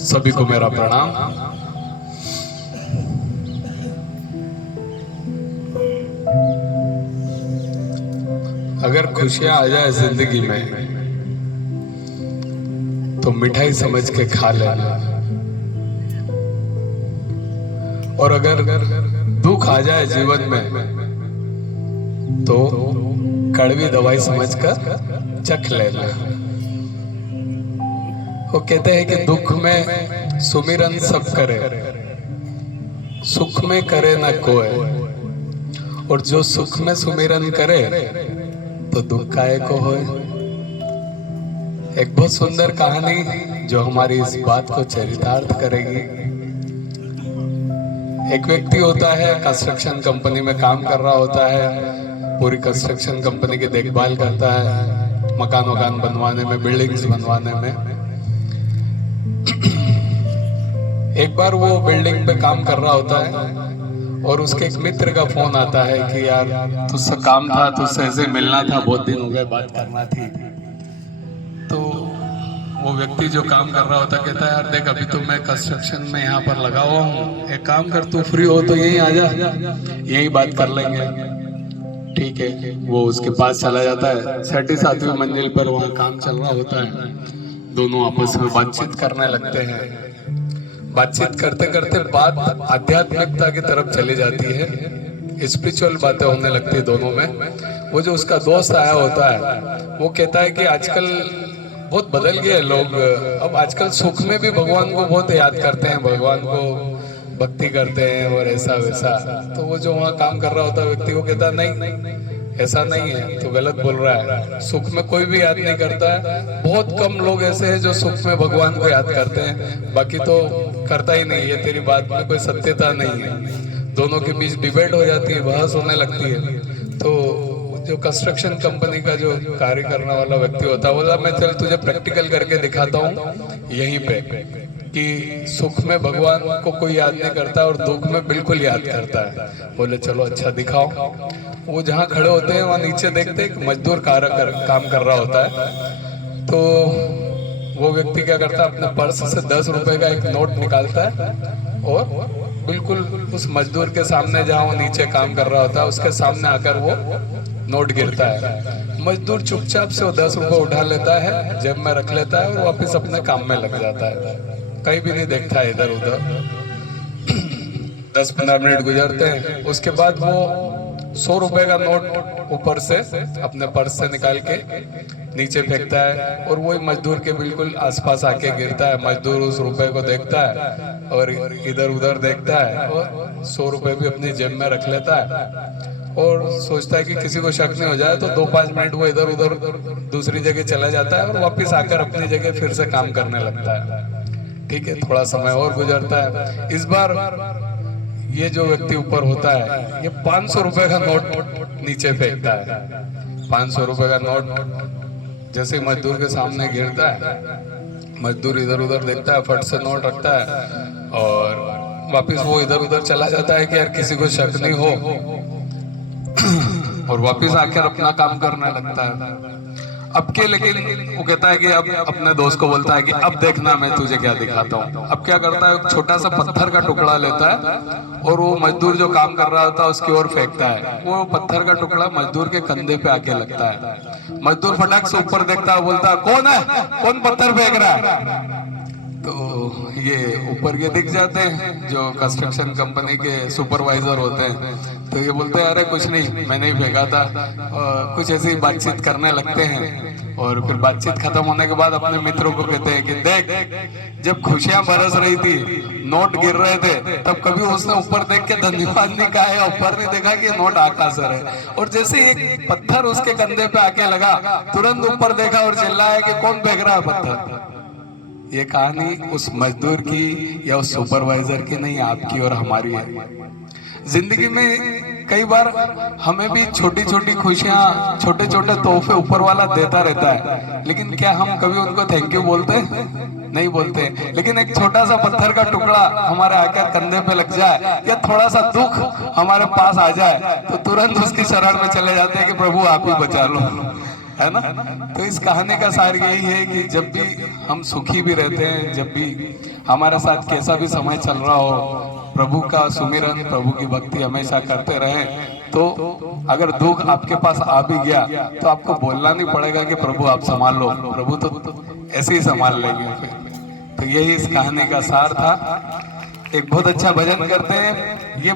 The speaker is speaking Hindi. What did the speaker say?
सभी को मेरा प्रणाम। अगर खुशियां आ जाए जिंदगी में तो मिठाई समझ के खा लेना, और अगर दुख आ जाए जीवन में तो कड़वी दवाई समझकर चख लेना। वो कहते हैं कि दुख में सुमिरन सब करे, सुख में करे न कोय, और जो सुख में सुमिरन करे तो दुख काहे को होए। एक बहुत सुंदर कहानी जो हमारी इस बात को चरितार्थ करेगी। एक व्यक्ति होता है, कंस्ट्रक्शन कंपनी में काम कर रहा होता है, पूरी कंस्ट्रक्शन कंपनी की देखभाल करता है, मकान वकान बनवाने में, बिल्डिंग्स बनवाने में। एक बार वो बिल्डिंग पे काम कर रहा होता है और उसके एक मित्र का फोन आता है कि यार तुझसे काम था, तुझसे ऐसे मिलना था, बहुत दिन हो गए, बात करना थी। तो वो व्यक्ति जो काम कर रहा होता कहता है यार देख, अभी तो मैं कंस्ट्रक्शन में यहाँ पर लगा हुआ हूँ, एक काम कर, तू फ्री हो तो यहीं आ जा, यहीं बात कर लेंगे। ठीक है, वो उसके पास चला जाता है। 6वीं 7वीं मंजिल पर वहाँ काम चल रहा होता है। दोनों आपस में बातचीत करने लगते हैं। बातचीत करते करते बात आध्यात्मिकता की तरफ चली जाती है, स्पिरिचुअल बातें होने लगती है दोनों में। वो जो उसका दोस्त आया होता है वो कहता है कि आजकल बहुत बदल गए लोग, अब आजकल सुख में भी भगवान को बहुत याद करते हैं, भगवान को भक्ति करते हैं और ऐसा वैसा। तो वो जो वहाँ काम कर रहा होता है व्यक्ति को कहता है नहीं, ऐसा नहीं है, तो गलत बोल रहा है। सुख में कोई भी याद नहीं करता है, बहुत कम लोग ऐसे हैं जो सुख में भगवान को याद करते हैं, बाकी तो करता ही नहीं है। तेरी बात में कोई सत्यता नहीं है। दोनों के बीच डिबेट हो जाती है, बहस होने लगती है। तो जो कंस्ट्रक्शन कंपनी का जो कार्य करने वाला व्यक्ति होता है बोला मैं चल तुझे प्रैक्टिकल करके दिखाता हूँ यहीं पे कि सुख में भगवान को कोई याद नहीं करता और दुख में बिल्कुल याद करता है। बोले चलो अच्छा दिखाओ। वो जहाँ खड़े होते हैं वहाँ नीचे देखते एक मजदूर काम कर रहा होता है। तो वो व्यक्ति क्या करता है, अपने पर्स से 10 रुपए का एक नोट निकालता है और बिल्कुल उस मजदूर के सामने जहाँ वो नीचे काम कर रहा होता है उसके सामने आकर वो नोट गिरता है। मजदूर चुपचाप से वो 10 रुपए उठा लेता है, जेब में रख लेता है और वापस अपने काम में लग जाता है, कहीं भी नहीं देखता है इधर उधर। 10-15 मिनट गुजरते हैं, उसके बाद वो 100 रुपए का नोट ऊपर से अपने पर्स से निकाल के नीचे फेंकता है और वही मजदूर के बिल्कुल आसपास आके गिरता है। मजदूर उस रुपए को देखता है और इधर उधर देखता है और 100 रुपए भी अपनी जेब में रख लेता है और सोचता है कि किसी को शक नहीं हो जाए। तो 2-5 मिनट वो इधर उधर दूसरी जगह चला जाता है और वापस आकर अपनी जगह फिर से काम करने लगता है। ठीक है, थोड़ा समय और गुजरता है। इस बार ये जो व्यक्ति ऊपर होता है ये 500 रुपए का नोट नीचे फेंकता है। 500 रुपए का नोट जैसे मजदूर के सामने गिरता है, मजदूर इधर उधर देखता है, फट से नोट रखता है और वापस वो इधर उधर चला जाता है कि यार किसी को शक नहीं हो, और वापस आकर अपना काम करने लगता है। अब के लेकिन वो कहता है कि अब अपने दोस्त को बोलता है कि अब देखना मैं तुझे क्या दिखाता हूँ। अब क्या करता है, छोटा सा पत्थर का टुकड़ा लेता है और वो मजदूर जो काम कर रहा होता है उसकी ओर फेंकता है। वो पत्थर का टुकड़ा मजदूर के कंधे पे आके लगता है। मजदूर फटाक से ऊपर देखता है, बोलता है कौन है, कौन पत्थर फेंक रहा है। तो ये ऊपर के दिख जाते हैं जो कंस्ट्रक्शन कंपनी के सुपरवाइजर होते हैं। तो ये बोलते हैं अरे कुछ नहीं, मैंने ही फेंका था। कुछ ऐसी बातचीत करने लगते हैं और फिर बातचीत खत्म होने के बाद अपने मित्रों को कहते हैं कि देख, जब खुशियां बरस रही थी, नोट गिर रहे थे, तब कभी उसने ऊपर देख के धन्यवाद नहीं कहा है, ऊपर नहीं देखा कि नोट आकाश से है। और जैसे एक पत्थर उसके कंधे पे आके लगा, तुरंत ऊपर देखा और चिल्लाया कि कौन फेंक रहा है पत्थर। ये कहानी उस मजदूर की या उस सुपरवाइजर की नहीं, आपकी और हमारी है। जिंदगी में कई बार हमें भी छोटी छोटी खुशियां, छोटे छोटे तोहफे ऊपर वाला देता रहता है, लेकिन क्या हम कभी उनको थैंक यू बोलते हैं? नहीं बोलते। लेकिन एक छोटा सा पत्थर का टुकड़ा हमारे आकर कंधे पे लग जाए या थोड़ा सा दुख हमारे पास आ जाए तो तुरंत उसकी शरण में चले जाते हैं कि प्रभु आप ही बचा लो, है ना। तो इस कहानी का सार यही है कि जब भी हम सुखी भी रहते हैं जब भी हमारे साथ कैसा भी समय चल रहा हो, प्रभु का सुमिरन, प्रभु की भक्ति हमेशा करते रहें। तो अगर दुख आपके पास आ भी गया तो आपको बोलना नहीं पड़ेगा कि प्रभु आप संभाल लो, प्रभु तो ऐसे ही संभाल लेंगे फिर। तो यही इस कहानी का सार था। एक बहुत अच्छा भजन करते हैं ये